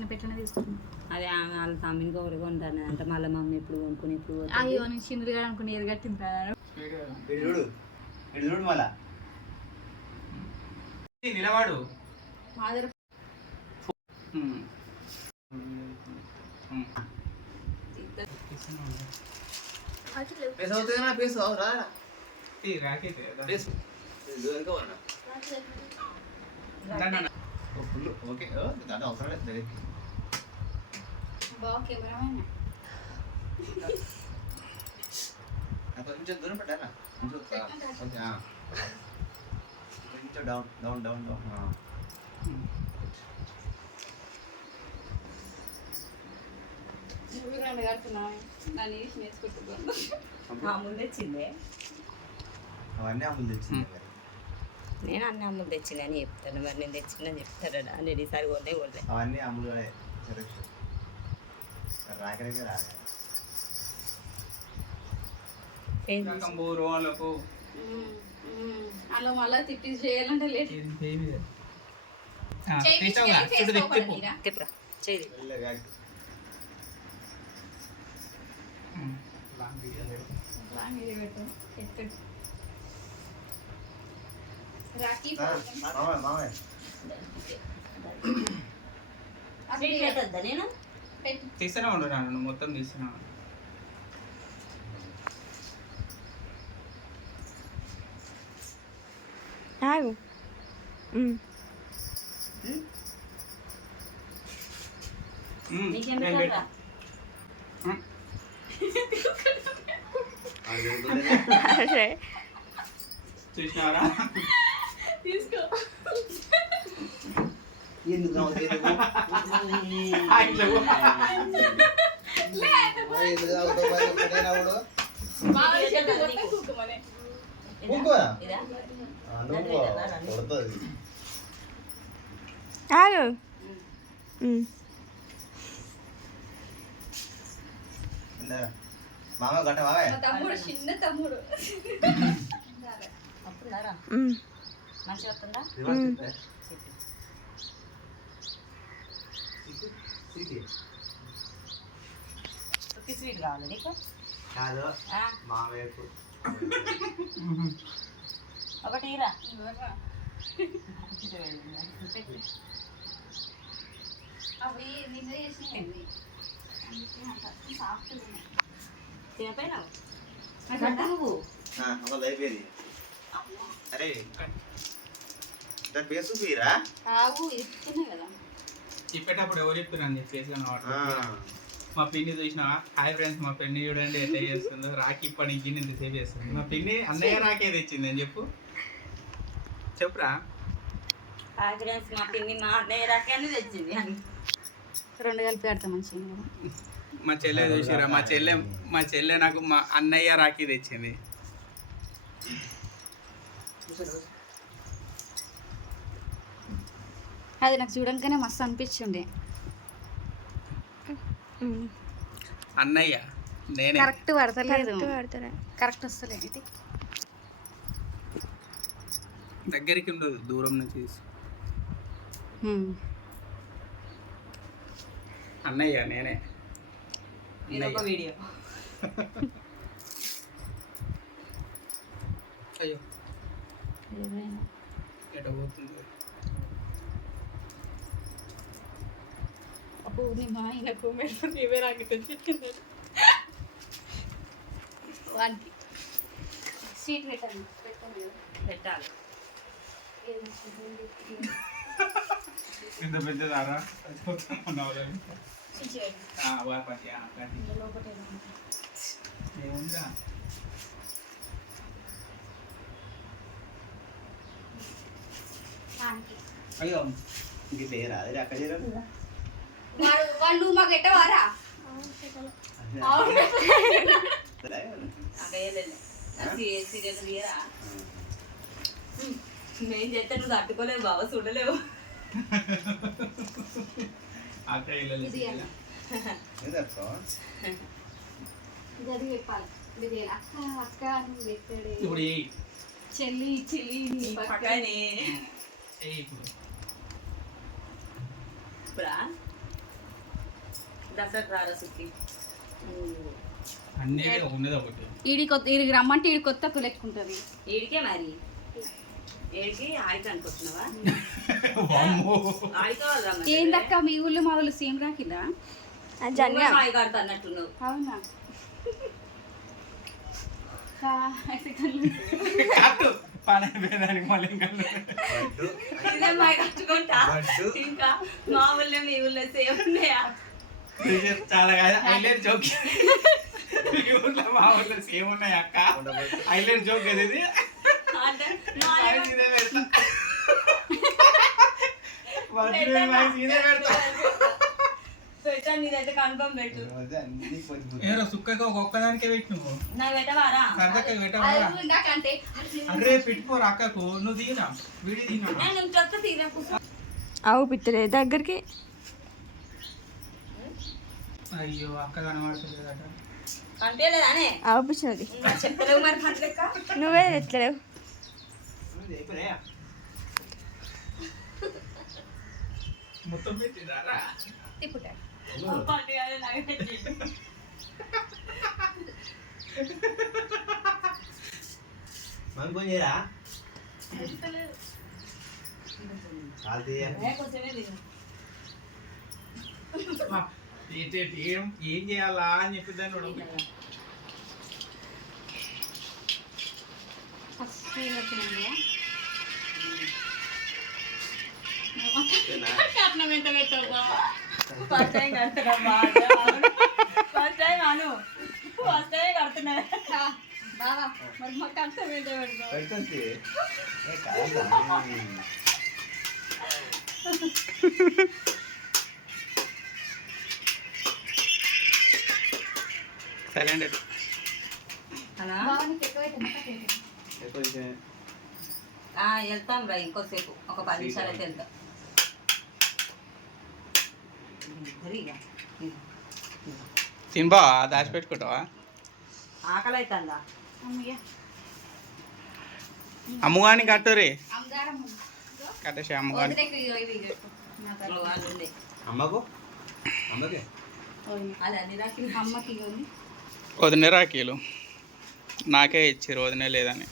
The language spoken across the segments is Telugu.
చిన్న పెట్టనే తీసుకున్నాను అదే వాళ్ళ తమ్మినికి ఒకటి కొంటాను అంటే మళ్ళీ మమ్మీ ఇప్పుడు కొనుక్కుని ఇప్పుడు. అయ్యో నేను చిన్నదిగా అనుకుని ఏది ఇటు చూడు చూడు మళ్ళా. నిలబడు. మాదర్ కదా. కొంచెం దూరం పెట్టారా కొంచెం డౌన్ డౌన్ డౌన్ డౌన్ అవన్నీ అమ్ములు తెచ్చింది. నేను అన్ని అమ్ములు తెచ్చింది అని చెప్తాను మరి నేను తెచ్చిందని చెప్తారా నేను ఈసారి కొనే కొనలే అవన్నీ సెలెక్షన్ రాకరికే రాలే రకం బోరు వాళ్ళకు అలా మళ్ళీ తిప్పి చేయాలంటే లేట్ ఏది baby ది? ఆ, చేయి తీస్తావుగా? పిచ్చికెళ్ళి చుట్టూ తిప్పు, తిప్పు. చేసుకోవాలా తిప్పురా చేయి వెళ్ళే బ్యాగ్. ఉమ్. లాంగ్ వీడియో పెడతా. మీరే పెట్టు పెట్టు రాఖీ ఆ, మామయ్య మామయ్య స్వీట్ పెట్టొద్దా నేను పెట్టు తీస్తూనే ఉండు నాన్న మొత్తం తీస్తూనే ఉండు. ఆగు ఉమ్. ఉమ్, నీకేం నేను పెట్టాలా పెట్టా. ఉమ్. అది జరుగుతుందే. అరే చూసినావరా తీసుకో ఎందుకు. ఆగు. మామ గట్ట తమ్ముడు చిన్న తమ్ముడు. మంచిగా వస్తుందా రివర్స్ తిప్పే. తిప్పి. ఉత్తి స్వీట్ కావాలి నీకు? కాదు. ఆ, మామయ్యకు ఒకటి ఇరా. అవి నిన్న చేసినవి. సాఫ్ట్ తినపోయినావు నువ్వు. అయిపోయింది అరే దాని పేసు పీరా ఆవు ఇస్తున్నాయి కదా. చెప్పేటప్పుడు ఎవరు చెప్పారు అని చెప్పేసి అన్నమాట మా పిన్ని చూసినావా? హాయ్ ఫ్రెండ్స్ మా పిన్ని చూడండి ఎట్లా చేస్తుందో. రాఖీ ఇప్పటి నుంచి నేను సేవ్ చేస్తుంది మా పిన్ని అన్నయ్య రాకే తెచ్చింది అని చెప్పు. చెప్పురా. హాయ్ ఫ్రెండ్స్ మా పిన్ని మా అన్నయ్య రకాన్ని తెచ్చింది. అని రెండు కలిపి మంచిగా మా చెల్లె చూసిరా మా చెల్లె మా చెల్లె నాకు మా అన్నయ్య రాఖీ తెచ్చింది. అది నాకు చూడంగానే మస్తు అనిపించిండే. అన్నయ్య నేనే. కరెక్ట్ పడతలేదు. కరెక్ట్ వాడతారా కరెక్ట్ వస్తలే. ఇది. దగ్గరికి ఉండదు దూరం నుంచి. అన్నయ్య నేనే. వీడియో. అయ్యో. ఎట పోతుంది? అప్పుడు నేను మా ఆయనకు మెడలో నీవే చెప్పింది వానికి సీట్ పెట్టండి పెట్టాలి ఇంత పెద్దదారా వానికి అయ్యో ఇంక చేయరా అది అక్కడ చేయరా వాళ్ళు మాకు ఎట్టవారా నేను చేస్తే నువ్వు తట్టుకోలేవు బావ చూడలేవు. ఇప్పుడు చెల్లి చెల్లి పక్కనే. ఇప్పుడు? రారా సుఖి ఈడికి రమ్మంటే ఈడి కొత్త తులెక్కుంటుంది ఏడికే మరి. ఏడికి ఆడికి అనుకుంటున్నావా. ఏందక్క మీ ఊళ్ళో మా ఊళ్ళో సేమ్ రాకిందా? అన్నట్టున్నావు అవునా? ఇంకా మా ఊళ్ళో మీ ఊళ్ళో సేమ్ ఉన్నాయా? హైలైట్ జోక్ ఈ ఊర్లో మా ఊర్లో సేమ్ ఉన్నాయి అక్క ఉండబోతు. హైలైట్ జోక్ అది ఇది అంటే మా వాయిస్ ఇదే పెడతా బర్త్డే వాయిస్ ఇదే పెడతా పెట్టండి ఇదైతే కన్ఫర్మ్ పెట్టు అదే అన్ని కొంచెం ఏరో సుక్కగా ఒక్కదానికే పెట్టి నువ్వు నా పెట్టవారా సరదాగా అది పెట్టవా ఇందాకంటే అరే పెట్టుకోరు అక్కకు నువ్వు దిగినా విడి దిగినా నేను చెత్త తీరకు అవు పిత్తలే దగ్గరికి అయ్యో అక్క కనబడతలేదట అంటే లేదానే అవు పిచ్చినది ఇంకా చెప్తలేవు మరి పంట లెక్క. నువ్వే ఎట్లేవు మొత్తం చేయరా? కాల్ తీయ. కొంచెమే. ఏంటి ఏం ఏం చేయాలా అని చెప్పి దాన్ని అడుగుతున్నా. ఫస్ట్ టైం కడుతున్నా. ఫస్ట్ టైం అను ఫస్ట్ టైం కడుతున్నా బావా మరి మా కట్నం ఎంత పెడతావు పెడుతుంది ఏ కాదా సైలెంట్ ఆ, వెళ్తాం రా ఇంకోసేపు. ఒక పది నిమిషాలు అయితే వెళ్తాం. సరిగా తినబా దాచిపెట్టుకుంటావా? ఆకలి అవుతుందా అమ్ముగాని కట్టురే కట్టేసి అమ్ముగాని. అమ్మకు? అమ్మకి. అది అమ్మకి. వదిన రాకీలు నాకే ఇచ్చారు వదినే లేదని.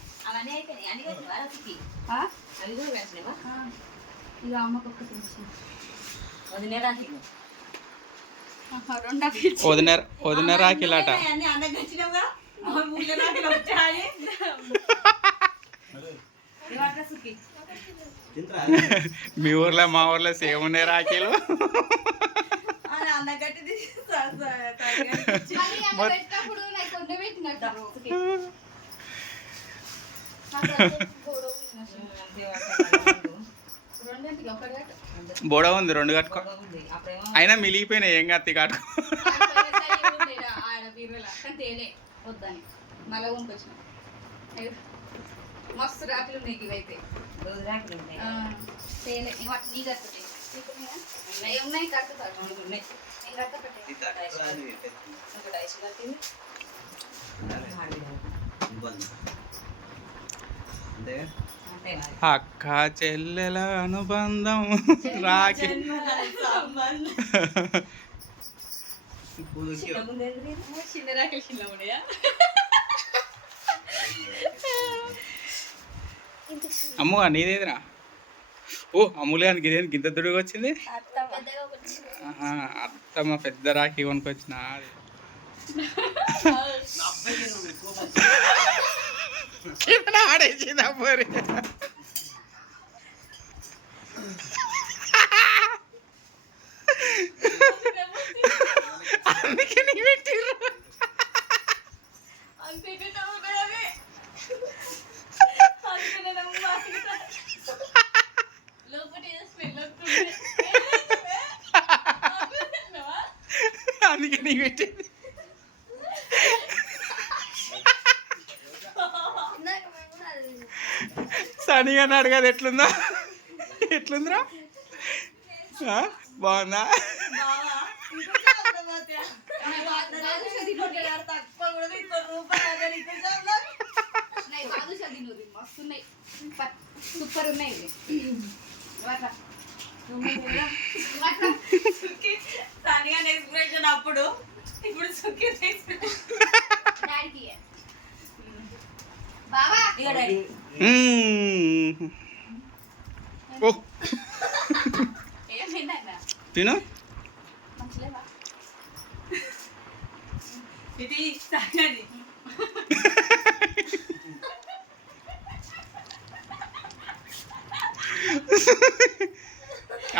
వదిన వదిన తింటరా? మీ ఊర్లో మా ఊర్లో సేమ్ ఉన్నాయి రాకీలు బోడ ఉంది రెండు కట్టుకో. అయినా మిలిగిపోయినాయి ఏం కత్తి కట్టుకో. మస్తు రాత్రులు ఉన్నాయి ఇవైతే. రోజు రాకిలు ఉన్నాయి తేలే నీ కట్టుతాయి ఉన్నాయి ఉన్నాయి నేను ఇంకోటి ఐస్ కట్టింది. అక్క చెల్లెల అనుబంధం. రాకి జన్మల సంబంధం. పూలు చిన్న ముందేంద్రీ? చిన్న రాకలు చిన్న ఉన్నాయా అమ్ము నీదేదిరా? ఓ అమ్ములేనికి ఇదేంటి గింత దుడిగా వచ్చింది పెద్దగా ఒకటి ఆహా, అత్తమ్మ పెద్ద రాఖీ కొనుకొచ్చిన ఆడేసింది అమ్మరి అందుకే నీ పెట్టిర్రు చాలా. బాదుషా తినూరి మస్తు ఉన్నాయి సూపర్ సూపర్ ఉన్నాయి. సుఖి, అప్పుడు ఇప్పుడు సుఖిత్ తిను. మంచిలేవా ఇది తాగండి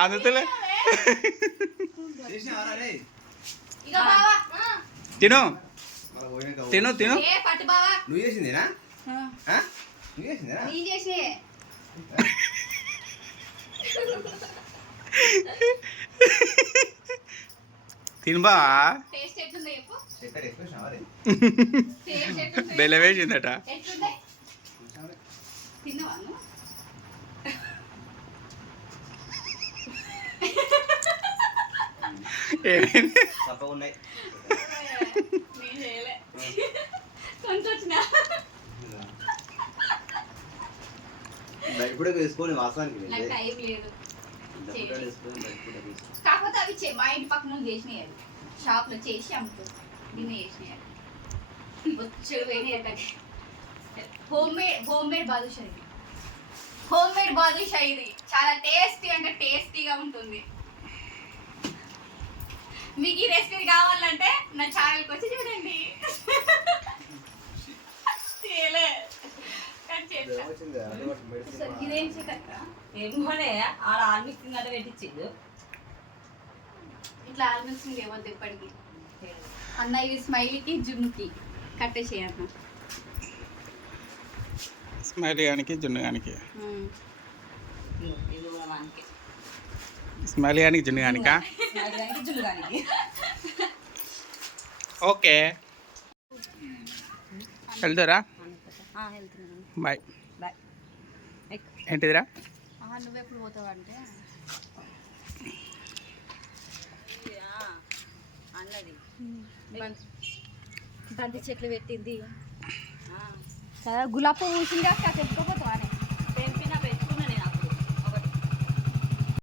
అందుతలే. తిను. తిను తిను. ఏ పట్టు బావా. నువ్వు చేసిందేనా? ఆ. ఆ? నువ్వు చేసిందేనా నేను చేసినే తిను బా టేస్ట్ ఎట్లుందో చెప్పు. ఎక్కడ ఎక్కువ రే? టేస్ట్ ఎట్లుంది బెల్ల వేసిందట? ఏమైంది? కొంచెం కూడా వేసుకొని వాస్తవానికి నాకు వెళ్ళి. టైం లేదు. వేసుకొని వేసుకో. కాకపోతే అవి చే- మా ఇంటి పక్కన చేసినాయి అది షాప్లో చేసి అమ్ముతారు నిన్న చేసినాయి home made home made badusha ఇది. హోమ్ మేడ్ బాదుషా ఇది. చాలా టేస్టీ అంటే టేస్టీగా ఉంటుంది. మీకు ఈ రెసిపీ కావాలంటే నా ఛానల్కి వచ్చి చూడండి. ఏమోనే ఆడ ఆల్మిక్సింగ్ అంటే పెట్టించిండు. ఇట్లా ఆల్మిక్సింగ్ ఇవ్వద్దు ఇప్పటికి అన్న ఇది స్మైలీకి జున్నుకి కట్టేసేయన్న స్మైల్ గానికి జున్ను గానికి. స్మైల్ గానికి జున్ను గానికా? ఓకే. వెళ్తారా బాయ్ బాయ్ ఏంటిదిరా? నువ్వు ఎప్పుడు పోతావు అంటే అన్నది. బంతి. చెట్లు పెట్టింది. గులాబీ పువ్వు పూసిందా తెచ్చుకోకపోతే